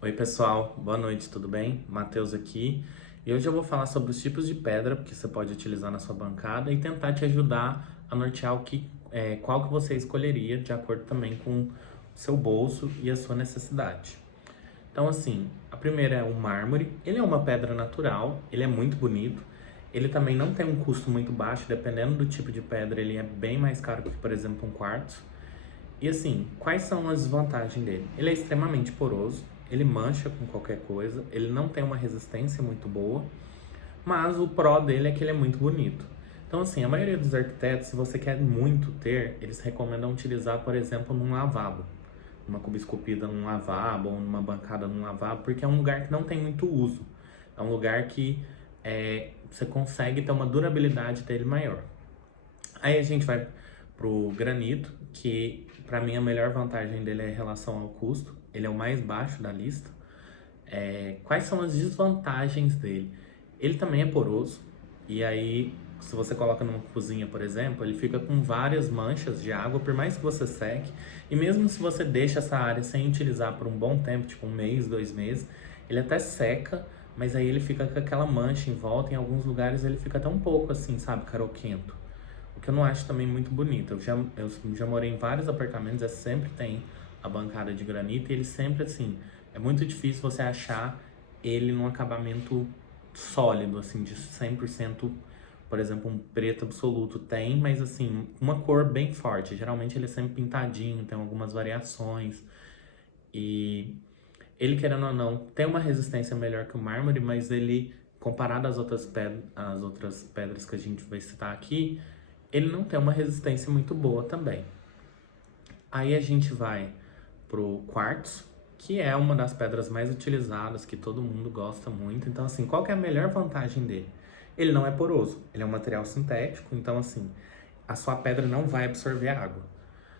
Oi pessoal, boa noite, tudo bem? Matheus aqui. E hoje eu vou falar sobre os tipos de pedra que você pode utilizar na sua bancada e tentar te ajudar a nortear qual que você escolheria de acordo também com o seu bolso e a sua necessidade. Então assim, a primeira é o mármore. Ele é uma pedra natural, ele é muito bonito. Ele também não tem um custo muito baixo, dependendo do tipo de pedra, ele é bem mais caro que, por exemplo, um quartzo. E assim, quais são as vantagens dele? Ele é extremamente poroso, ele mancha com qualquer coisa, ele não tem uma resistência muito boa, mas o pró dele é que ele é muito bonito. Então assim, a maioria dos arquitetos, se você quer muito ter, eles recomendam utilizar, por exemplo, num lavabo. Uma cubisculpida num lavabo ou numa bancada num lavabo, porque é um lugar que não tem muito uso. É um lugar que você consegue ter uma durabilidade dele maior. Aí a gente vai pro granito, que para mim a melhor vantagem dele é em relação ao custo. Ele é o mais baixo da lista. Quais são as desvantagens dele? Ele também é poroso, e aí se você coloca numa cozinha, por exemplo, ele fica com várias manchas de água, por mais que você seque, e mesmo se você deixa essa área sem utilizar por um bom tempo, tipo um mês, 2 meses, ele até seca, mas aí ele fica com aquela mancha em volta, em alguns lugares ele fica até um pouco assim, sabe, caroquento. O que eu não acho também muito bonito. Eu já morei em vários apartamentos, sempre tem a bancada de granito e ele sempre assim, é muito difícil você achar ele num acabamento sólido, assim, de 100%, por exemplo, um preto absoluto tem, mas assim, uma cor bem forte. Geralmente ele é sempre pintadinho, tem algumas variações e ele, querendo ou não, tem uma resistência melhor que o mármore, mas ele, comparado às outras pedras que a gente vai citar aqui, ele não tem uma resistência muito boa também. Aí a gente vai pro quartzo, que é uma das pedras mais utilizadas, que todo mundo gosta muito. Então, assim, qual que é a melhor vantagem dele? Ele não é poroso, ele é um material sintético, então, assim, a sua pedra não vai absorver água.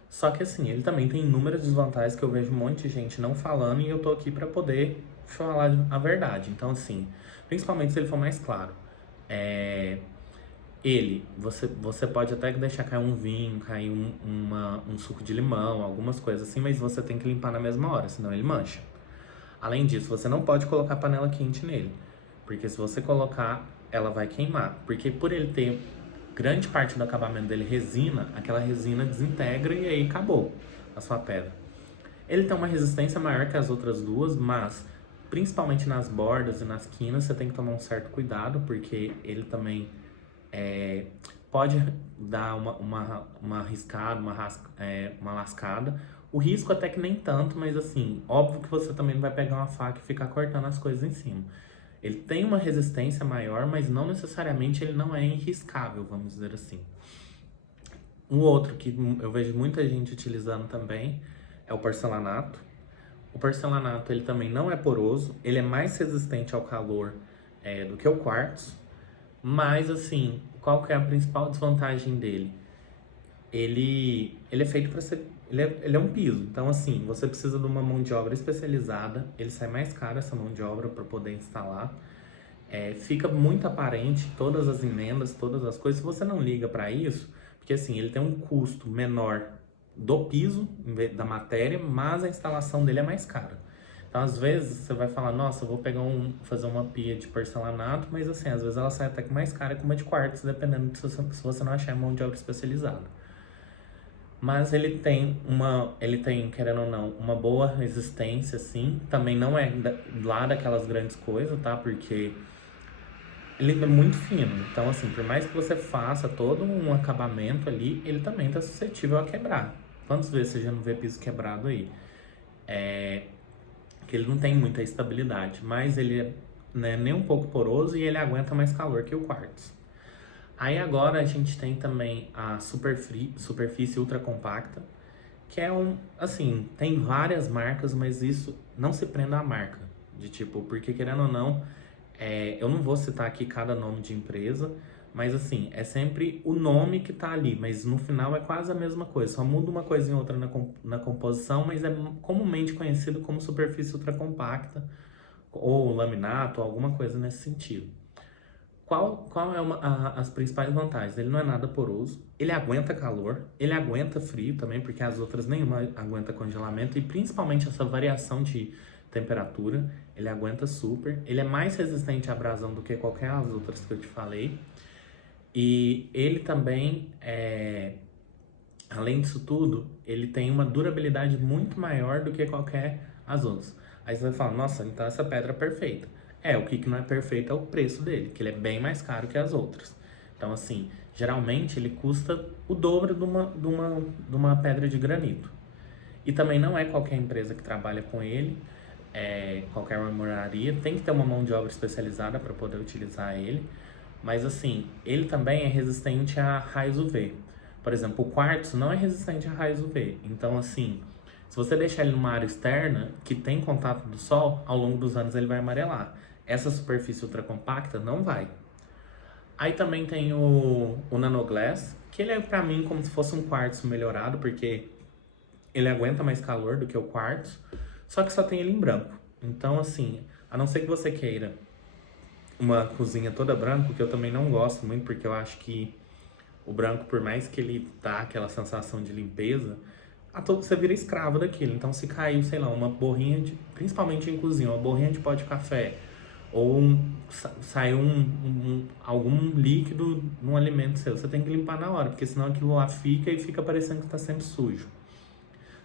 Só que, assim, ele também tem inúmeras desvantagens que eu vejo um monte de gente não falando e eu tô aqui para poder falar a verdade. Então, assim, principalmente se ele for mais claro. É, você pode até deixar cair um vinho, cair um suco de limão, algumas coisas assim, mas você tem que limpar na mesma hora, senão ele mancha. Além disso, você não pode colocar panela quente nele, porque se você colocar, ela vai queimar. Porque por ele ter grande parte do acabamento dele resina, aquela resina desintegra e aí acabou a sua pedra. Ele tem uma resistência maior que as outras duas, mas principalmente nas bordas e nas quinas você tem que tomar um certo cuidado, porque ele também é, pode dar uma riscada, uma lascada. O risco até que nem tanto, mas assim, óbvio que você também não vai pegar uma faca e ficar cortando as coisas em cima. Ele tem uma resistência maior, mas não necessariamente ele não é irriscável, vamos dizer assim. Um outro que eu vejo muita gente utilizando também é o porcelanato. O porcelanato ele também não é poroso, ele é mais resistente ao calor do que o quartzo, mas assim, qual que é a principal desvantagem dele? Ele é feito para ser. Ele é um piso, então assim, você precisa de uma mão de obra especializada, ele sai mais caro essa mão de obra para poder instalar. Fica muito aparente todas as emendas, todas as coisas. Se você não liga para isso, porque assim, ele tem um custo menor do piso, da matéria, mas a instalação dele é mais cara. Então, às vezes, você vai falar, nossa, eu vou fazer uma pia de porcelanato, mas assim, às vezes ela sai até que mais cara que uma de quartzo, dependendo se você não achar mão de obra especializada. Mas ele tem, querendo ou não, uma boa resistência, assim. Também não é lá daquelas grandes coisas, tá? Porque ele é muito fino. Então, assim, por mais que você faça todo um acabamento ali, ele também tá suscetível a quebrar. Quantas vezes você já não vê piso quebrado aí? Que ele não tem muita estabilidade, mas ele é, né, nem um pouco poroso e ele aguenta mais calor que o quartzo. Aí agora a gente tem também a superfície ultra compacta, que é assim, tem várias marcas, mas isso não se prenda à marca, de tipo, porque querendo ou não, eu não vou citar aqui cada nome de empresa, mas assim, é sempre o nome que tá ali, mas no final é quase a mesma coisa, só muda uma coisa em outra na composição, mas é comumente conhecido como superfície ultracompacta, ou laminato, ou alguma coisa nesse sentido. Qual é as principais vantagens? Ele não é nada poroso, ele aguenta calor, ele aguenta frio também, porque as outras nenhuma aguenta congelamento, e principalmente essa variação temperatura, ele aguenta super, ele é mais resistente à abrasão do que qualquer as outras que eu te falei. E ele também, além disso tudo, ele tem uma durabilidade muito maior do que qualquer as outras. Aí você vai falar, nossa, então essa pedra é perfeita. O que não é perfeito é o preço dele, que ele é bem mais caro que as outras. Então, assim, geralmente ele custa o dobro de uma pedra de granito. E também não é qualquer empresa que trabalha com ele, qualquer marmoraria. Tem que ter uma mão de obra especializada para poder utilizar ele. Mas, assim, ele também é resistente a raios UV. Por exemplo, o quartzo não é resistente a raios UV. Então, assim, se você deixar ele numa área externa que tem contato do sol, ao longo dos anos ele vai amarelar. Essa superfície ultracompacta não vai. Aí também tem o Nanoglass, que ele é pra mim como se fosse um quartzo melhorado, porque ele aguenta mais calor do que o quartzo, só que só tem ele em branco. Então, assim, a não ser que você queira uma cozinha toda branca, que eu também não gosto muito, porque eu acho que o branco, por mais que ele dá aquela sensação de limpeza, você vira escravo daquilo. Então, se caiu, sei lá, uma borrinha principalmente em cozinha, uma borrinha de pó de café, ou saiu algum líquido num alimento seu, você tem que limpar na hora, porque senão aquilo lá fica e fica parecendo que tá sempre sujo.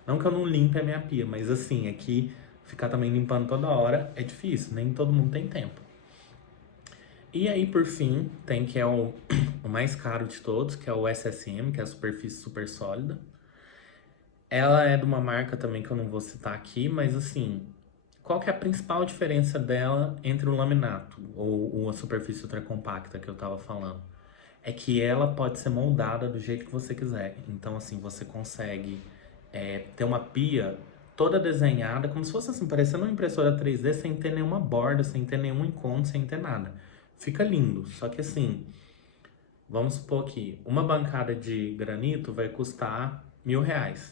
Não que eu não limpe a minha pia, mas assim, aqui ficar também limpando toda hora é difícil, nem todo mundo tem tempo. E aí, por fim, tem que é o mais caro de todos, que é o SSM, que é a superfície super sólida. Ela é de uma marca também que eu não vou citar aqui, mas assim, qual que é a principal diferença dela entre o laminato ou a superfície ultracompacta que eu tava falando? É que ela pode ser moldada do jeito que você quiser. Então, assim, você consegue ter uma pia toda desenhada, como se fosse assim, parecendo uma impressora 3D, sem ter nenhuma borda, sem ter nenhum encontro, sem ter nada. Fica lindo, só que assim, vamos supor que uma bancada de granito vai custar R$ 1.000.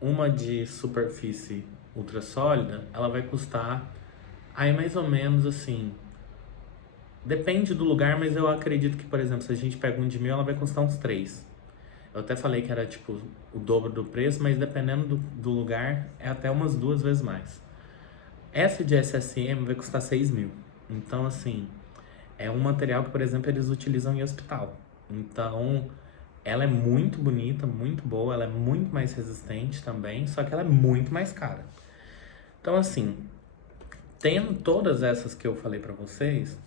Uma de superfície ultra sólida, ela vai custar aí mais ou menos assim, depende do lugar, mas eu acredito que, por exemplo, se a gente pega um de 1.000, ela vai custar uns 3. Eu até falei que era tipo o dobro do preço, mas dependendo do lugar, é até umas 2 vezes mais. Essa de SSM vai custar 6.000. Então, assim, é um material que, por exemplo, eles utilizam em hospital. Então, ela é muito bonita, muito boa, ela é muito mais resistente também, só que ela é muito mais cara. Então, assim, tendo todas essas que eu falei pra vocês,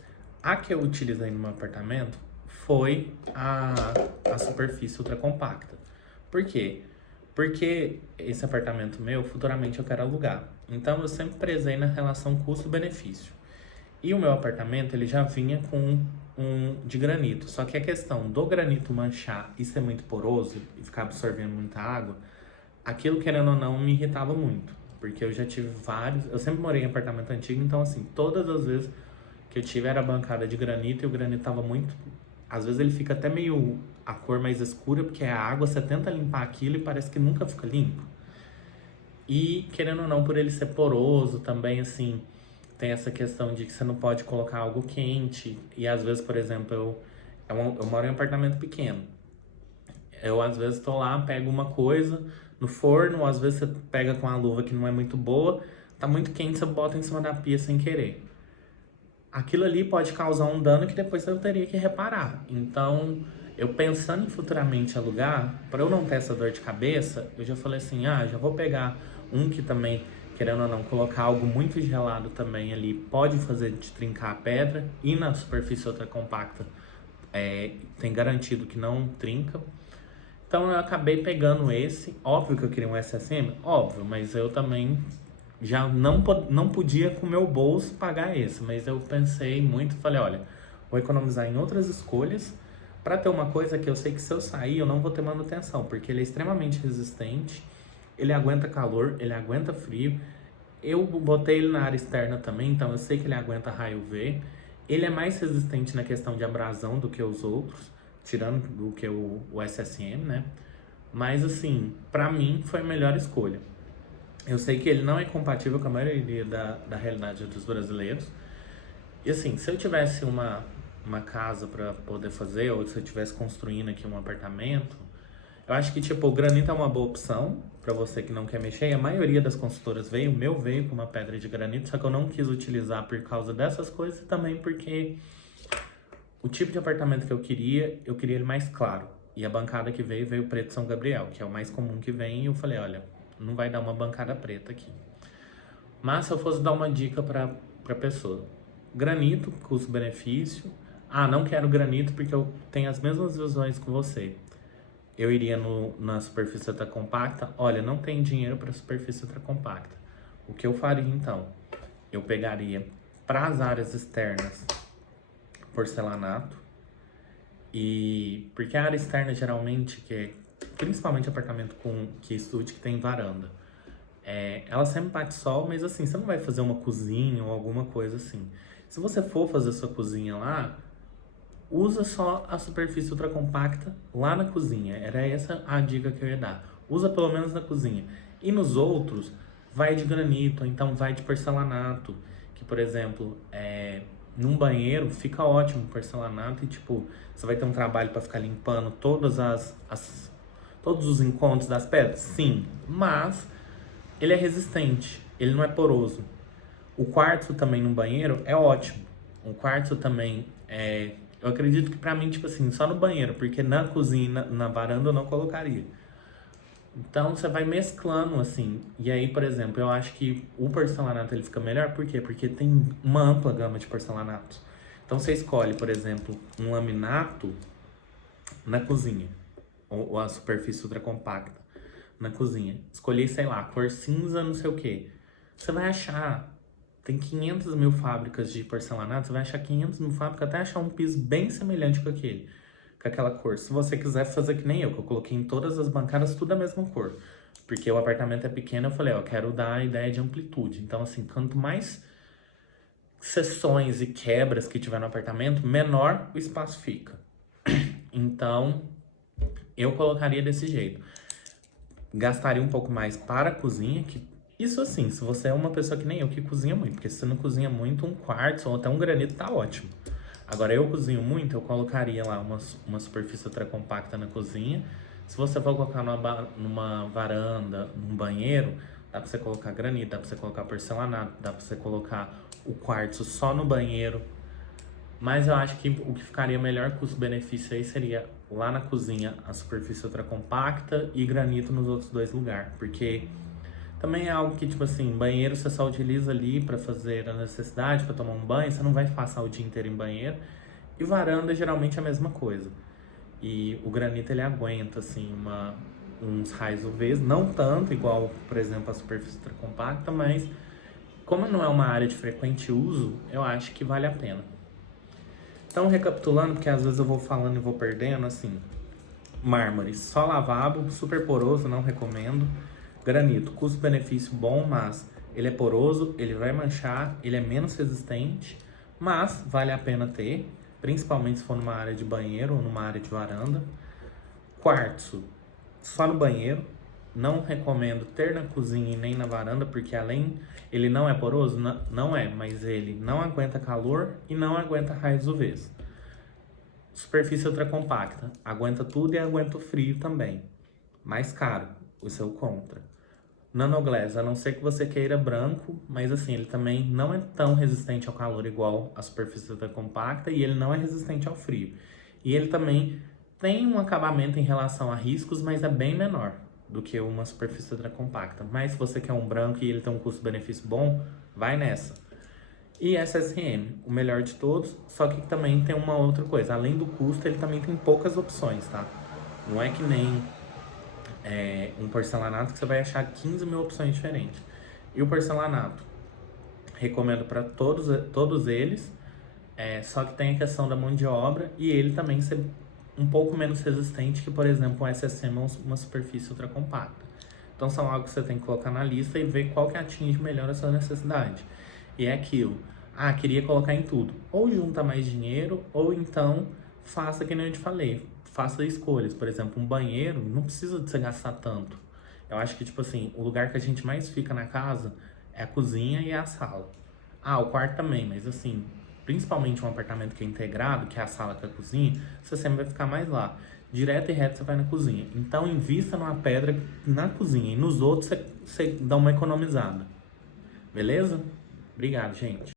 a que eu utilizei no meu apartamento foi a superfície ultracompacta. Por quê? Porque esse apartamento meu, futuramente eu quero alugar. Então, eu sempre prezei na relação custo-benefício. E o meu apartamento, ele já vinha com um de granito. Só que a questão do granito manchar e ser muito poroso e ficar absorvendo muita água, aquilo, querendo ou não, me irritava muito. Porque eu já tive vários... Eu sempre morei em apartamento antigo, então, assim, todas as vezes que eu tive era bancada de granito e o granito tava muito... Às vezes ele fica até meio... a cor mais escura, porque a água, você tenta limpar aquilo e parece que nunca fica limpo. E, querendo ou não, por ele ser poroso também, assim... Tem essa questão de que você não pode colocar algo quente. E às vezes, por exemplo, eu moro em um apartamento pequeno. Eu às vezes tô lá, pego uma coisa no forno, ou às vezes você pega com a luva que não é muito boa, tá muito quente, você bota em cima da pia sem querer. Aquilo ali pode causar um dano que depois eu teria que reparar. Então, eu pensando em futuramente alugar, para eu não ter essa dor de cabeça, eu já falei assim, já vou pegar um que também, querendo ou não, colocar algo muito gelado também ali, pode fazer de trincar a pedra, e na superfície outra compacta tem garantido que não trinca. Então eu acabei pegando esse, óbvio que eu queria um SSM, óbvio, mas eu também já não podia com o meu bolso pagar esse, mas eu pensei muito, falei, olha, vou economizar em outras escolhas para ter uma coisa que eu sei que se eu sair eu não vou ter manutenção, porque ele é extremamente resistente, ele aguenta calor, ele aguenta frio, eu botei ele na área externa também, então eu sei que ele aguenta raio UV, ele é mais resistente na questão de abrasão do que os outros, tirando do que o SSM, né? Mas assim, pra mim foi a melhor escolha. Eu sei que ele não é compatível com a maioria da realidade dos brasileiros. E assim, se eu tivesse uma casa para poder fazer, ou se eu estivesse construindo aqui um apartamento, eu acho que tipo, o granito é uma boa opção, para você que não quer mexer. E a maioria das consultoras veio, o meu veio com uma pedra de granito, só que eu não quis utilizar por causa dessas coisas e também porque o tipo de apartamento que eu queria ele mais claro. E a bancada que veio preto São Gabriel, que é o mais comum que vem, e eu falei, olha, não vai dar uma bancada preta aqui. Mas se eu fosse dar uma dica para pessoa, granito, custo-benefício. Ah, não quero granito porque eu tenho as mesmas visões que você. Eu iria na superfície ultracompacta. Olha, não tem dinheiro para superfície ultracompacta. O que eu faria então? Eu pegaria para as áreas externas porcelanato. E porque a área externa geralmente, principalmente apartamento que estúdio que tem varanda, ela sempre bate sol, mas assim, você não vai fazer uma cozinha ou alguma coisa assim. Se você for fazer sua cozinha lá, usa só a superfície ultracompacta lá na cozinha. Era essa a dica que eu ia dar. Usa pelo menos na cozinha. E nos outros, vai de granito, ou então vai de porcelanato. Que, por exemplo, num banheiro fica ótimo porcelanato e, tipo, você vai ter um trabalho para ficar limpando todos os encontros das pedras? Sim, mas ele é resistente, ele não é poroso. O quartzo também no banheiro é ótimo. O quartzo também eu acredito que pra mim, tipo assim, só no banheiro, porque na cozinha, na varanda eu não colocaria. Então você vai mesclando assim. E aí, por exemplo, eu acho que o porcelanato ele fica melhor, por quê? Porque tem uma ampla gama de porcelanatos. Então você escolhe, por exemplo, um laminato na cozinha, ou a superfície ultracompacta na cozinha. Escolhi, sei lá, cor cinza, não sei o que. Você vai achar, tem 500 mil fábricas de porcelanato, você vai achar 500 mil fábricas até achar um piso bem semelhante com aquela cor. Se você quiser fazer que nem eu, que eu coloquei em todas as bancadas tudo a mesma cor. Porque o apartamento é pequeno, eu falei, ó, eu quero dar a ideia de amplitude. Então, assim, quanto mais seções e quebras que tiver no apartamento, menor o espaço fica. Então, eu colocaria desse jeito. Gastaria um pouco mais para a cozinha, que isso assim, se você é uma pessoa que nem eu, que cozinha muito, porque se você não cozinha muito, um quartzo ou até um granito tá ótimo. Agora, eu cozinho muito, eu colocaria lá uma superfície ultracompacta na cozinha. Se você for colocar numa varanda, num banheiro, dá pra você colocar granito, dá pra você colocar porcelanato, dá pra você colocar o quartzo só no banheiro. Mas eu acho que o que ficaria melhor custo-benefício aí seria lá na cozinha a superfície ultracompacta e granito nos outros dois lugares. Porque também é algo que, tipo assim, banheiro você só utiliza ali pra fazer a necessidade, pra tomar um banho, você não vai passar o dia inteiro em banheiro. E varanda geralmente é a mesma coisa. E o granito ele aguenta, assim, uns raios UVs, não tanto igual, por exemplo, a superfície ultracompacta, mas como não é uma área de frequente uso, eu acho que vale a pena. Então, recapitulando, porque às vezes eu vou falando e vou perdendo, assim, mármore, só lavabo, super poroso, não recomendo. Granito, custo-benefício bom, mas ele é poroso, ele vai manchar, ele é menos resistente, mas vale a pena ter, principalmente se for numa área de banheiro ou numa área de varanda. Quartzo, só no banheiro, não recomendo ter na cozinha e nem na varanda, porque além ele não é poroso, não é, mas ele não aguenta calor e não aguenta raios UVs. Superfície ultracompacta, aguenta tudo e aguenta o frio também. Mais caro, o seu contra. Nanoglass, a não ser que você queira branco, mas assim, ele também não é tão resistente ao calor igual a superfície ultracompacta e ele não é resistente ao frio. E ele também tem um acabamento em relação a riscos, mas é bem menor do que uma superfície ultracompacta. Mas se você quer um branco e ele tem um custo-benefício bom, vai nessa. E SSM, o melhor de todos, só que também tem uma outra coisa. Além do custo, ele também tem poucas opções, tá? Não é que nem um porcelanato que você vai achar 15 mil opções diferentes. E o porcelanato, recomendo para todos eles, só que tem a questão da mão de obra e ele também ser um pouco menos resistente que, por exemplo, um SSM ou uma superfície ultracompacta. Então são algo que você tem que colocar na lista e ver qual que atinge melhor a sua necessidade. E é aquilo, queria colocar em tudo. Ou junta mais dinheiro, ou então faça que nem eu te falei, faça escolhas. Por exemplo, um banheiro, não precisa de você gastar tanto. Eu acho que, tipo assim, o lugar que a gente mais fica na casa é a cozinha e a sala. O quarto também, mas assim, principalmente um apartamento que é integrado, que é a sala com a cozinha, você sempre vai ficar mais lá. direto e reto você vai na cozinha. Então invista numa pedra na cozinha e nos outros você dá uma economizada. Beleza? Obrigado, gente.